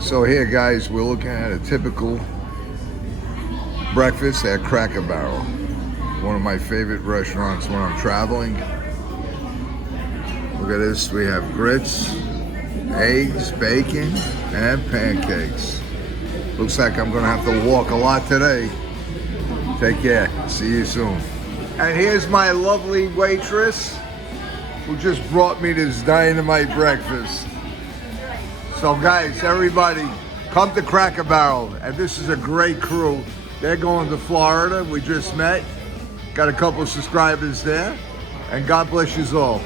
So here, guys, we're looking at a typical breakfast at Cracker Barrel, one of my favorite restaurants when I'm traveling. Look at this. We have grits, eggs, bacon, and pancakes. Looks like I'm gonna have to walk a lot today. Take care. See you soon. And here's my lovely waitress who just brought me this dynamite breakfast. So guys, everybody, come to Cracker Barrel. And this is a great crew. They're going to Florida. We just met. Got a couple of subscribers there. And God bless you all.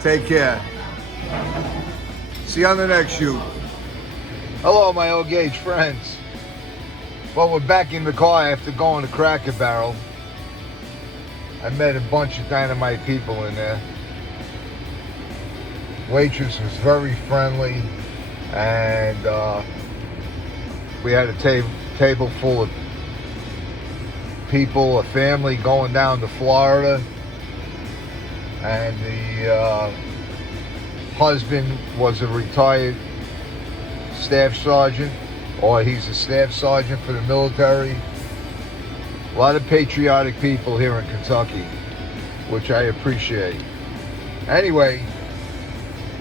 Take care. See you on the next shoot. Hello, my old gauge friends. Well, we're back in the car after going to Cracker Barrel. I met a bunch of dynamite people in there. Waitress was very friendly. And we had a table full of people, a family going down to Florida, and the husband was a retired staff sergeant, or he's a staff sergeant for the military. A lot of patriotic people here in Kentucky, which I appreciate. Anyway,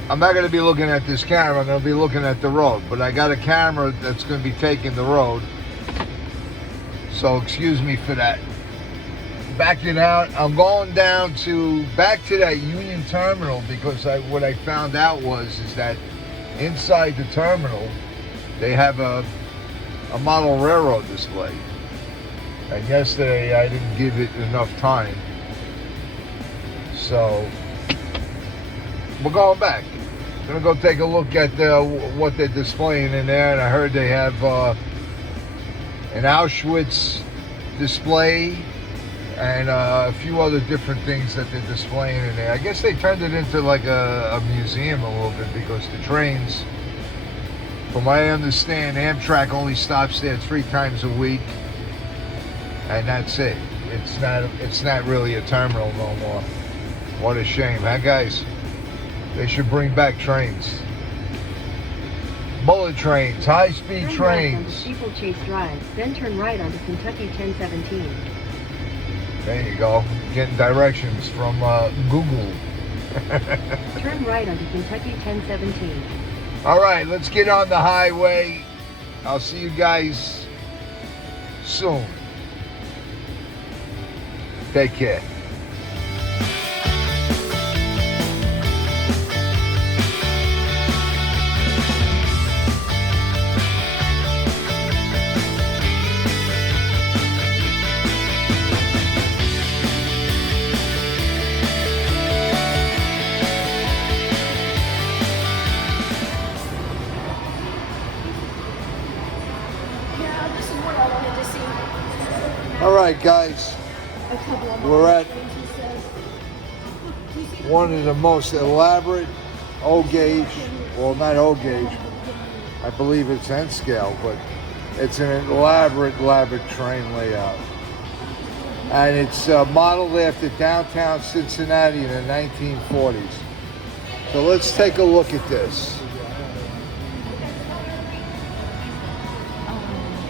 I'm not going to be looking at this camera, I'm going to be looking at the road. But I got a camera that's going to be taking the road. So excuse me for that. Backing out, I'm going back to that Union Terminal because what I found out is that inside the terminal, they have a model railroad display. And yesterday I didn't give it enough time. So we're going back. Gonna go take a look at what they're displaying in there, and I heard they have an Auschwitz display and a few other different things that they're displaying in there. I guess they turned it into like a museum a little bit because the trains, from what I understand, Amtrak only stops there 3 times a week, and that's it. It's not really a terminal no more. What a shame, huh, guys? They should bring back trains. Bullet trains, high-speed trains. Turn left onto Steeplechase Drive, then turn right onto Kentucky 1017. There you go. Getting directions from Google. Turn right onto Kentucky 1017. All right, let's get on the highway. I'll see you guys soon. Take care. All right, guys, we're at one of the most elaborate O-gauge, well, not O-gauge, I believe it's N-scale, but it's an elaborate train layout. And it's modeled after downtown Cincinnati in the 1940s. So let's take a look at this.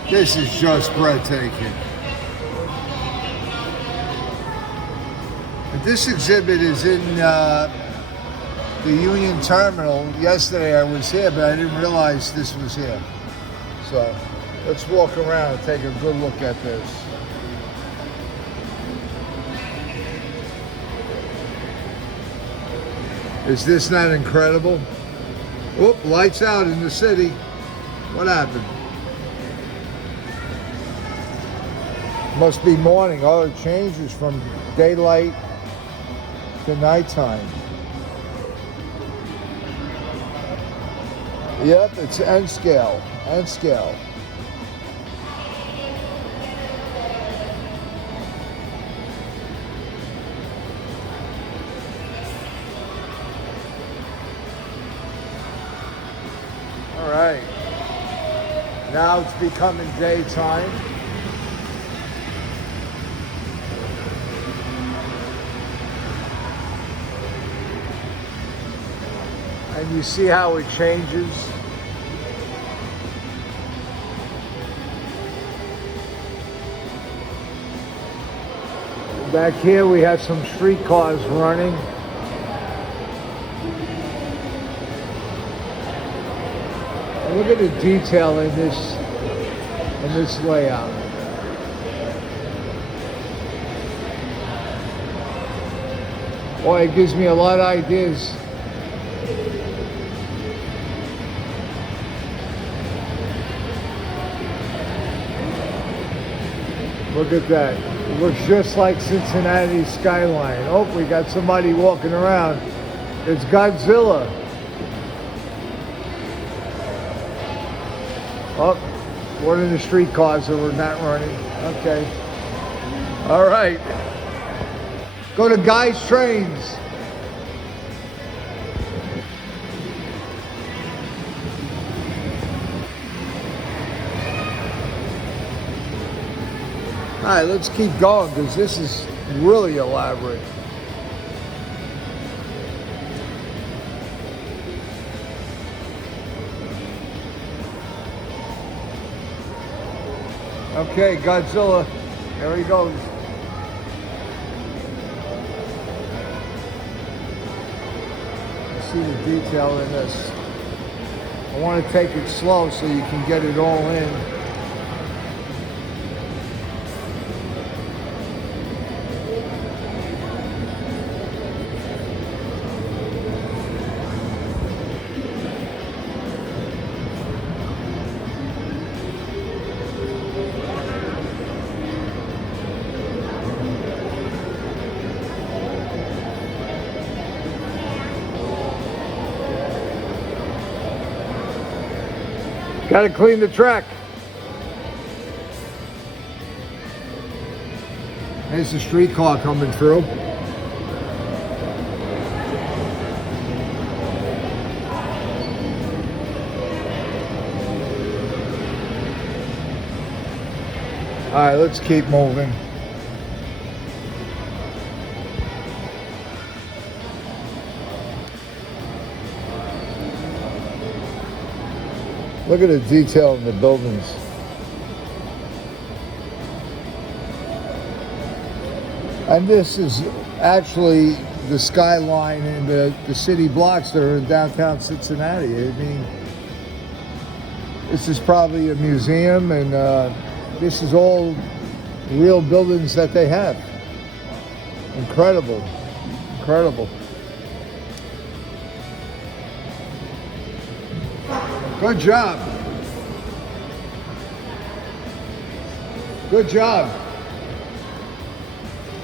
This is just breathtaking. This exhibit is in the Union Terminal. Yesterday I was here, but I didn't realize this was here. So let's walk around and take a good look at this. Is this not incredible? Oop, lights out in the city. What happened? Must be morning. Oh, it changes from daylight to nighttime. Yep, it's N-scale. N-scale. All right. Now it's becoming daytime. And you see how it changes. Back here we have some streetcars running. And look at the detail in this layout. Boy, it gives me a lot of ideas. Look at that. It looks just like Cincinnati skyline. Oh, we got somebody walking around. It's Godzilla. Oh, one of the streetcars that were not running. Okay. All right. Go to Guy's Trains. All right, let's keep going because this is really elaborate. Okay, Godzilla, there he goes. See the detail in this. I want to take it slow so you can get it all in. Got to clean the track. There's a streetcar coming through. All right, let's keep moving. Look at the detail in the buildings. And this is actually the skyline in the city blocks that are in downtown Cincinnati. I mean, this is probably a museum, and this is all real buildings that they have. Incredible, incredible. Good job. Good job.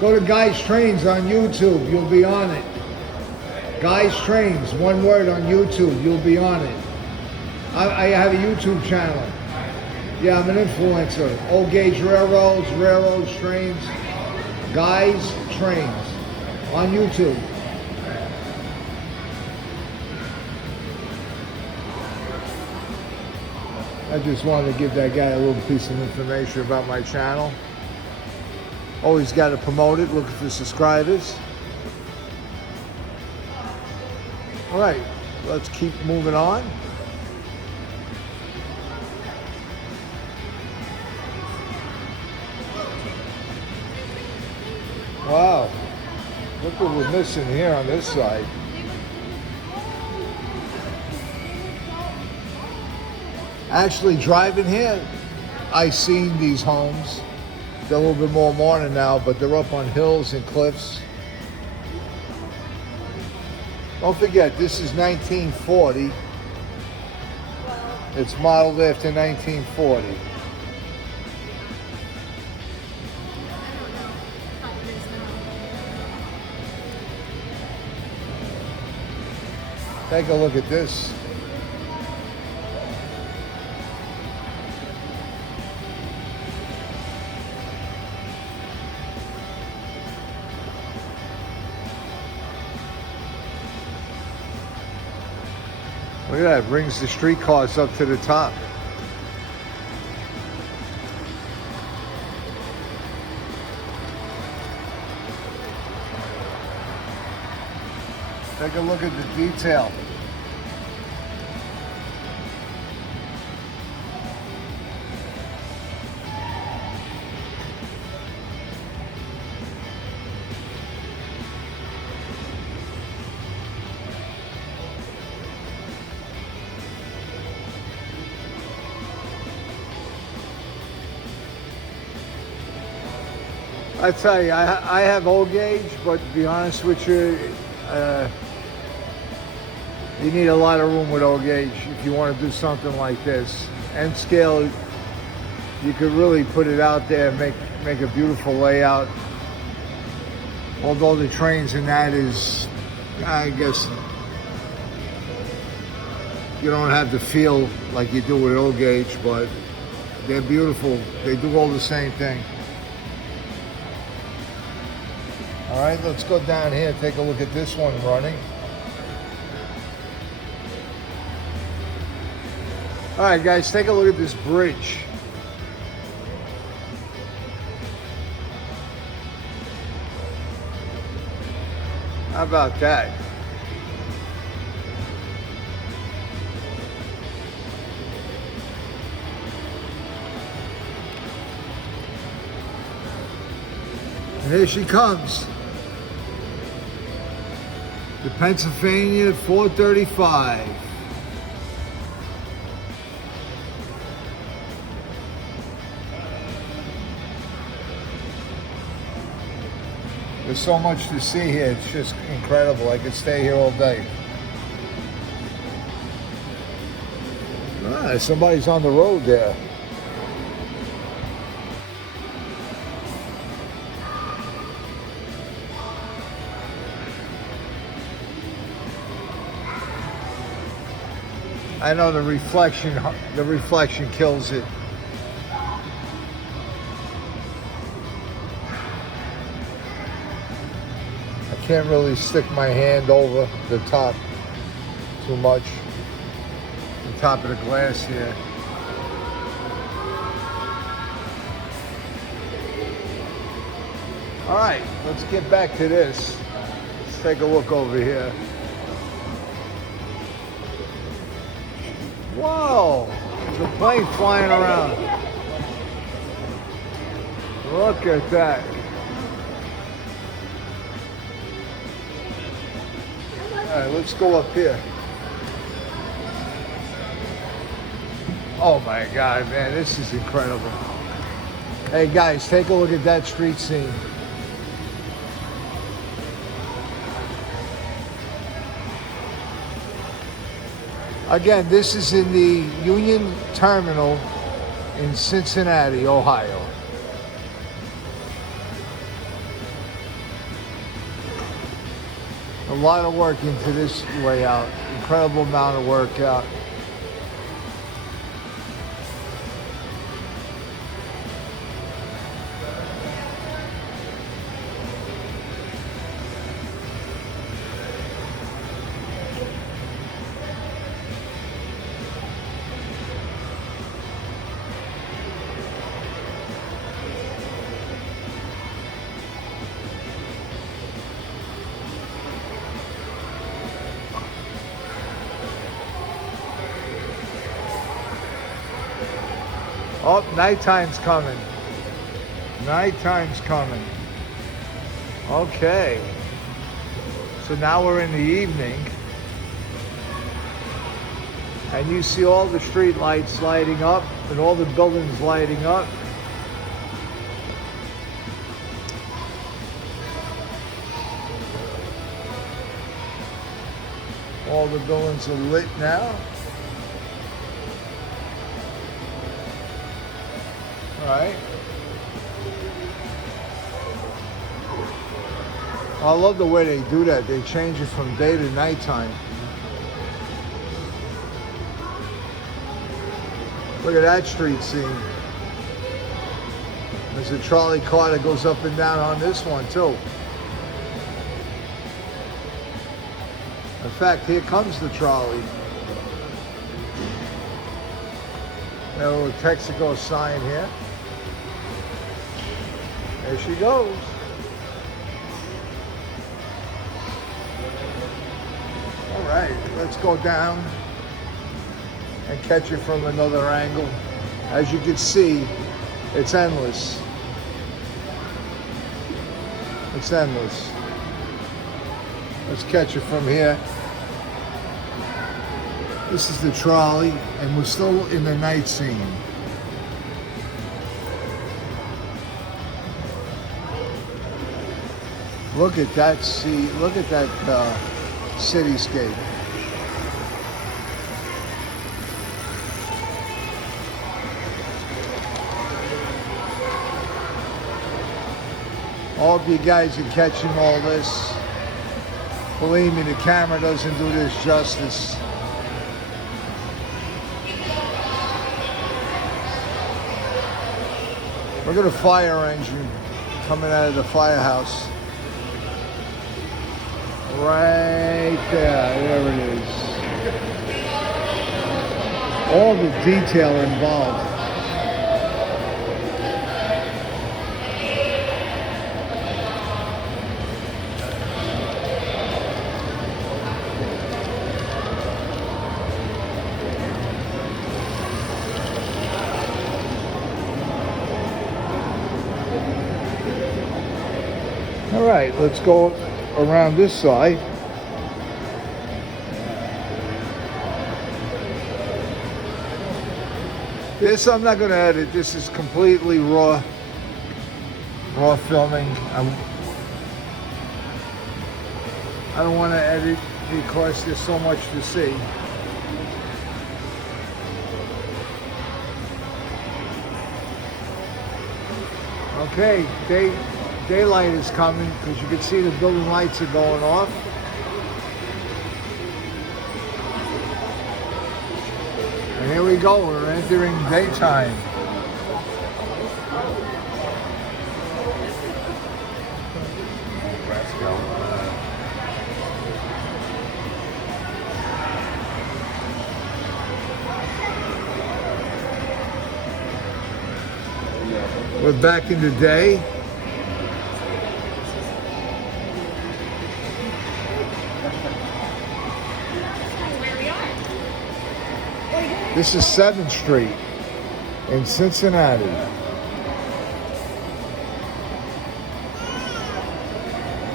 Go to Guy's Trains on YouTube. You'll be on it. Guy's Trains, one word on YouTube. You'll be on it. I have a YouTube channel. Yeah, I'm an influencer. Old gauge railroads, trains. Guy's Trains on YouTube. I just wanted to give that guy a little piece of information about my channel. Always got to promote it, looking for subscribers. All right, let's keep moving on. Wow, look what we're missing here on this side. Actually, driving here, I seen these homes. They're a little bit more modern now, but they're up on hills and cliffs. Don't forget, this is 1940. It's modeled after 1940. Take a look at this. Look at that, it brings the streetcars up to the top. Take a look at the detail. I tell you, I have old gauge, but to be honest with you, you need a lot of room with old gauge if you want to do something like this. N scale, you could really put it out there and make a beautiful layout. Although the trains in that is, I guess, you don't have the feel like you do with old gauge, but they're beautiful. They do all the same thing. All right, let's go down here and take a look at this one running. All right, guys, take a look at this bridge. How about that? And here she comes. The Pennsylvania 435. There's so much to see here, it's just incredible. I could stay here all day. Ah, somebody's on the road there. I know the reflection kills it. I can't really stick my hand over the top too much. The top of the glass here. All right, let's get back to this. Let's take a look over here. Whoa, there's a plane flying around. Look at that. All right, let's go up here. Oh my God, man, this is incredible. Hey guys, take a look at that street scene. Again, this is in the Union Terminal in Cincinnati, Ohio. A lot of work into this layout. Incredible amount of work out. Oh, nighttime's coming. Nighttime's coming. Okay. So now we're in the evening. And you see all the street lights lighting up and all the buildings lighting up. All the buildings are lit now. Right. I love the way they do that. They change it from day to nighttime. Look at that street scene. There's a trolley car that goes up and down on this one too. In fact, here comes the trolley. Got a little Texaco sign here. There she goes. All right, let's go down and catch it from another angle. As you can see, it's endless. It's endless. Let's catch it from here. This is the trolley, and we're still in the night scene. Look at that sea. Look at that cityscape. I hope you guys are catching all this. Believe me, the camera doesn't do this justice. Look at the fire engine coming out of the firehouse. Right there it is. All the detail involved. All right, let's go around this side. This I'm not going to edit. This is completely raw filming. I don't want to edit because there's so much to see. Okay, daylight is coming because you can see the building lights are going off. And here we go, we're entering daytime. We're back in the day. This is 7th Street in Cincinnati.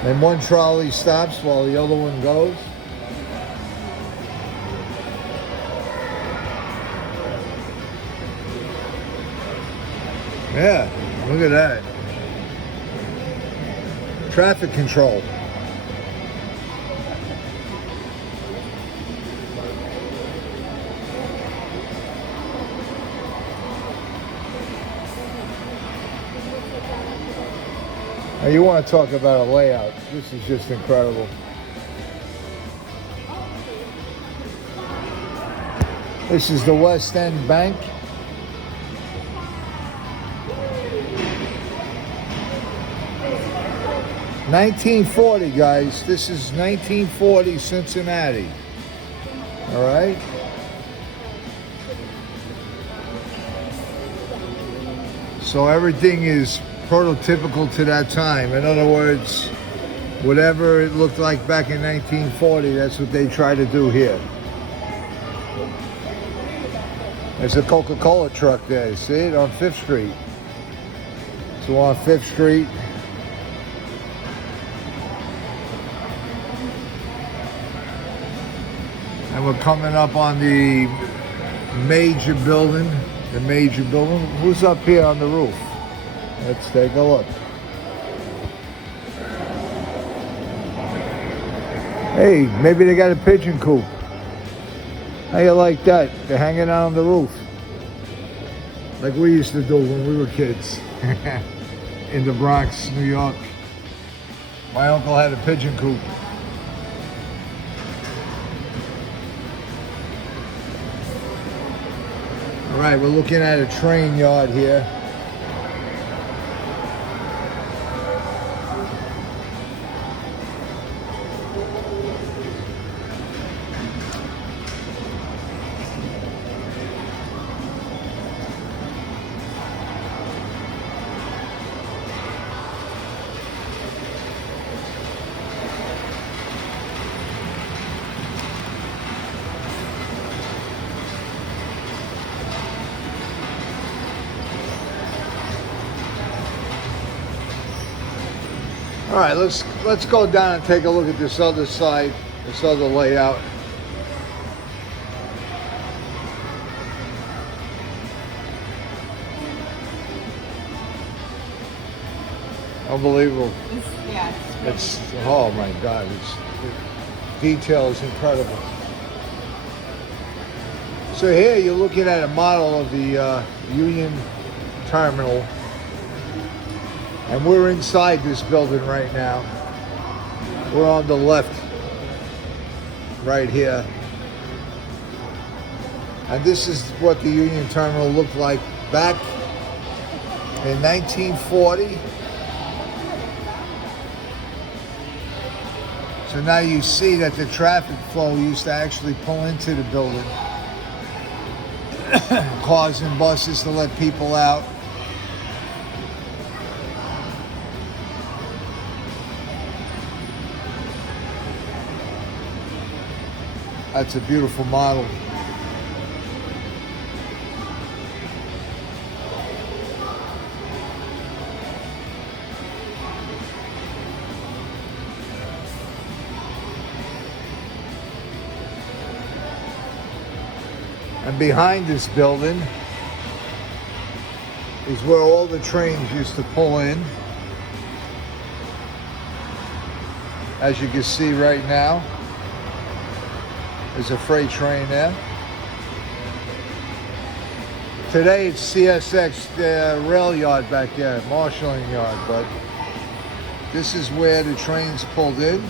And one trolley stops while the other one goes. Yeah, look at that. Traffic control. Now you want to talk about a layout. This is just incredible. This is the West End Bank. $1940, guys. This is 1940 Cincinnati. All right. So everything is prototypical to that time. In other words, whatever it looked like back in 1940, that's what they try to do here. There's a Coca-Cola truck there. You see it on 5th Street. So on 5th Street. And we're coming up on the major building. The major building. Who's up here on the roof? Let's take a look. Hey, maybe they got a pigeon coop. How you like that? They're hanging out on the roof. Like we used to do when we were kids. In the Bronx, New York. My uncle had a pigeon coop. All right, we're looking at a train yard here. All right, let's go down and take a look at this other side, this other layout. Unbelievable. Yeah, It's, oh my God, the detail is incredible. So here you're looking at a model of the Union Terminal, and we're inside this building right now. We're on the left, right here. And this is what the Union Terminal looked like back in 1940. So now you see that the traffic flow used to actually pull into the building. Cars and buses to let people out. That's a beautiful model. And behind this building is where all the trains used to pull in. As you can see right now, there's a freight train there. Today it's CSX rail yard back there, marshalling yard, but this is where the trains pulled in.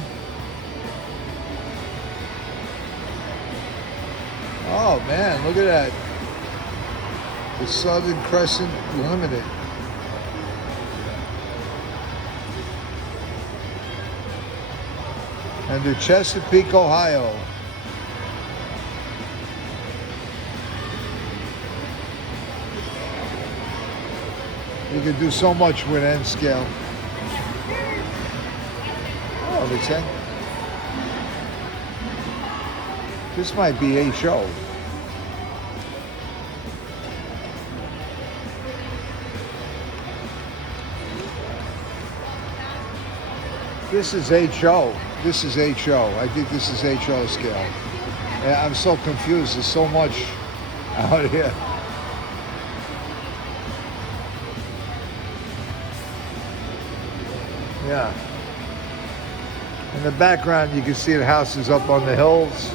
Oh man, look at that. The Southern Crescent Limited. And the Chesapeake, Ohio. You can do so much with N scale. Oh, they say. This might be HO. This is HO. This is HO. I think this is HO scale. Yeah, I'm so confused. There's so much out here. Yeah. In the background, you can see the houses up on the hills.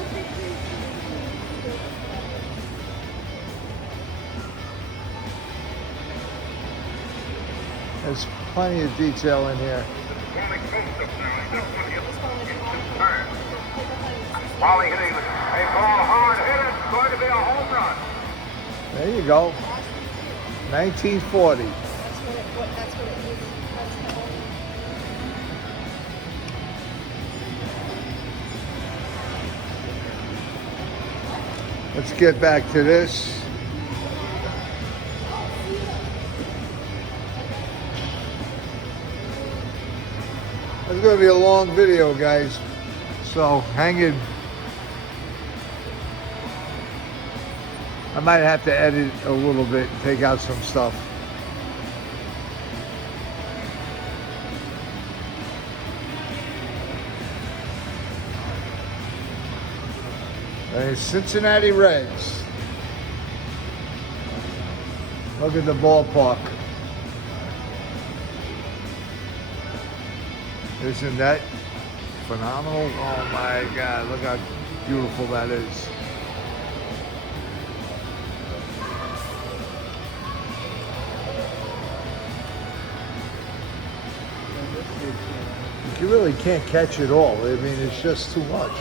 There's plenty of detail in here. While he hitting a ball hard hit, it's going to be a home run. There you go. 1940. that's what it is. Let's get back to this. It's going to be a long video, guys. So hang in. I might have to edit a little bit and take out some stuff. Cincinnati Reds. Look at the ballpark. Isn't that phenomenal? Oh my God, look how beautiful that is. You really can't catch it all. I mean, it's just too much.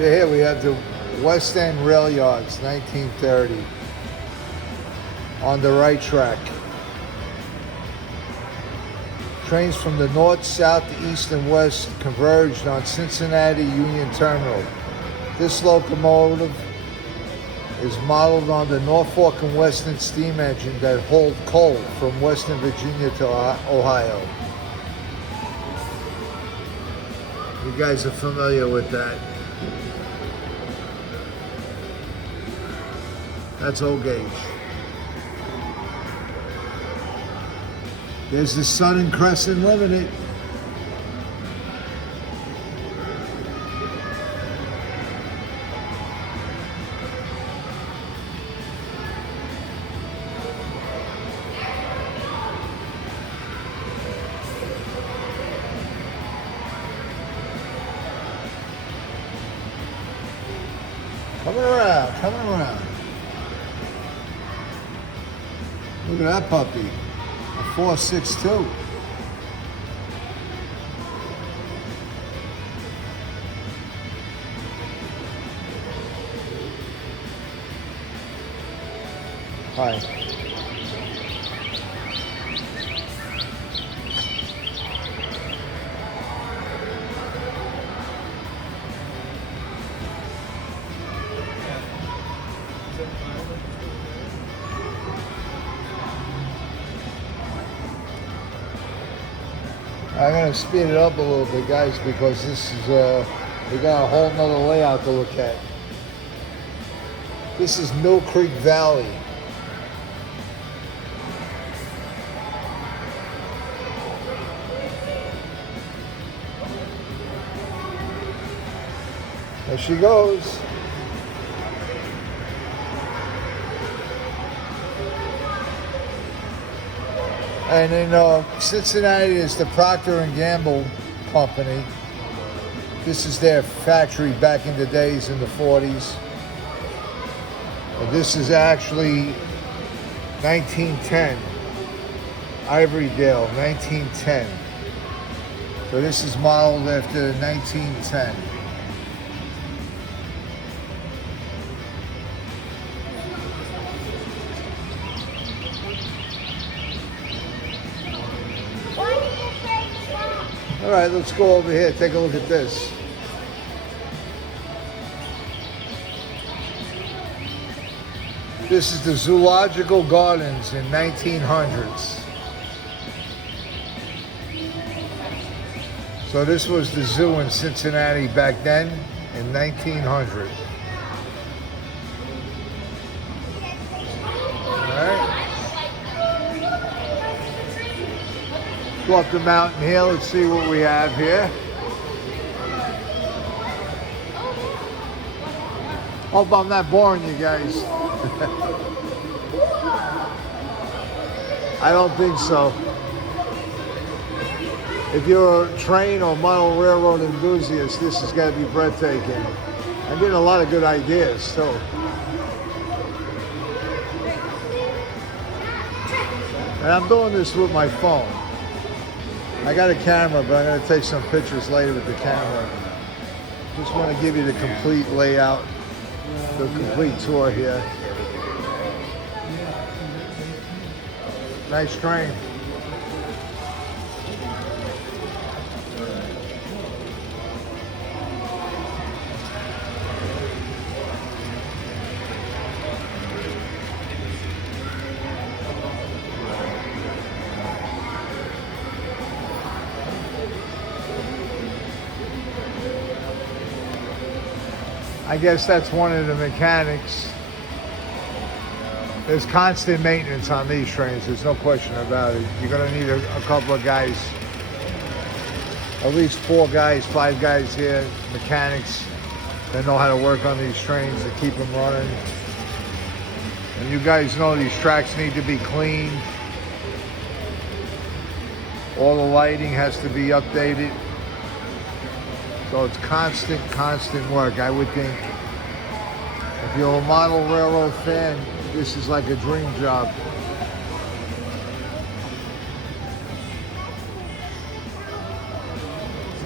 So here we have the West End Rail Yards, 1930, on the right track. Trains from the north, south, east, and west converged on Cincinnati Union Terminal. This locomotive is modeled on the Norfolk and Western steam engine that hauled coal from Western Virginia to Ohio. You guys are familiar with that. That's O gauge. There's the Southern Crescent Limited. Coming around, coming around. Look at that puppy, a 4.62. Hi. I'm gonna speed it up a little bit, guys, because this is we got a whole nother layout to look at. This is Mill Creek Valley. There she goes. And in Cincinnati is the Procter & Gamble company. This is their factory back in the days in the 40s. And this is actually 1910. Ivorydale, 1910. So this is modeled after 1910. All right, let's go over here. Take a look at this. This is the Zoological Gardens in 1900s. So this was the zoo in Cincinnati back then in 1900. All right. Go up the mountain here. Let's see what we have here. Hope I'm not boring you guys. I don't think so. If you're a train or model railroad enthusiast, this has got to be breathtaking. I'm getting a lot of good ideas too. And I'm doing this with my phone. I got a camera, but I'm going to take some pictures later with the camera. Just want to give you the complete layout, the complete tour here. Nice train. I guess that's one of the mechanics. There's constant maintenance on these trains. There's no question about it. You're going to need a couple of guys, at least 4 guys, 5 guys here, mechanics that know how to work on these trains to keep them running. And you guys know these tracks need to be cleaned. All the lighting has to be updated. So it's constant work. I would think if you're a model railroad fan, this is like a dream job.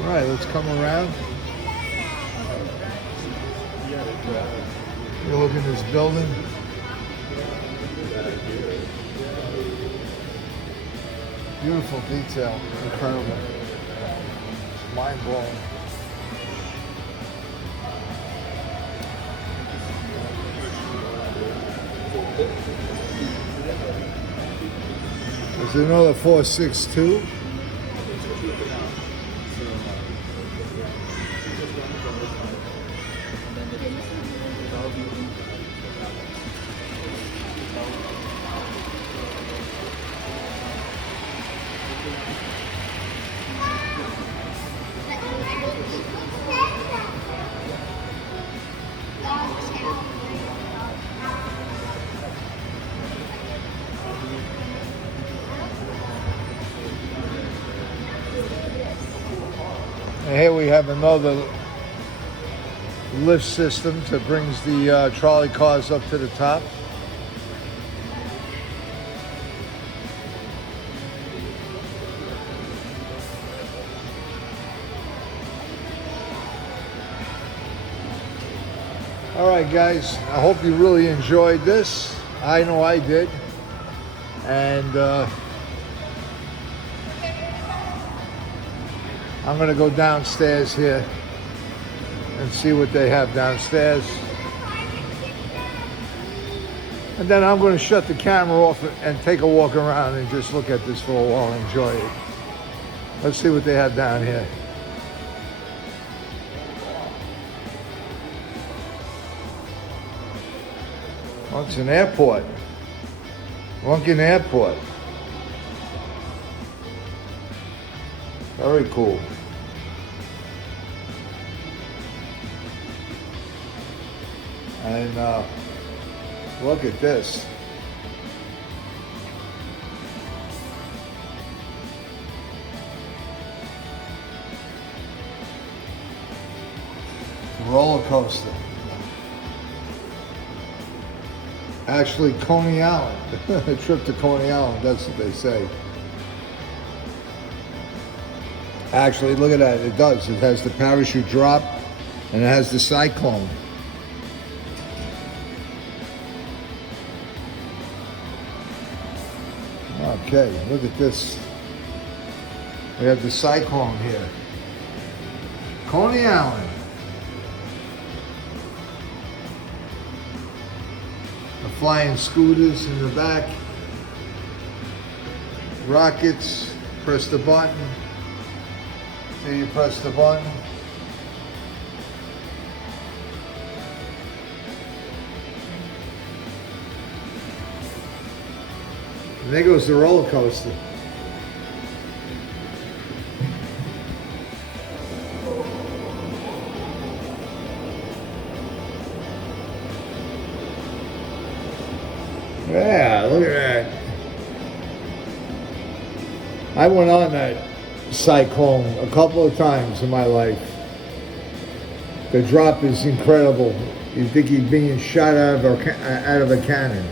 All right, let's come around. You look at this building. Beautiful detail, incredible. It's mind-blowing. There's another 462. we have another lift system that brings the trolley cars up to the top. All right, guys, I hope you really enjoyed this. I know I did. And I'm gonna go downstairs here and see what they have downstairs. And then I'm gonna shut the camera off and take a walk around and just look at this for a while and enjoy it. Let's see what they have down here. Oh, it's an airport. Lunkin Airport. Very cool. And look at this. Roller coaster. Actually, Coney Island. A trip to Coney Island, that's what they say. Actually, look at that, it does. It has the parachute drop and it has the cyclone. Okay, look at this. We have the cyclone here. Coney Island. The flying scooters in the back. Rockets. Press the button. See, you press the button. And there goes the roller coaster. Yeah, look at that. I went on that cyclone a couple of times in my life. The drop is incredible. You think he's being shot out of a cannon.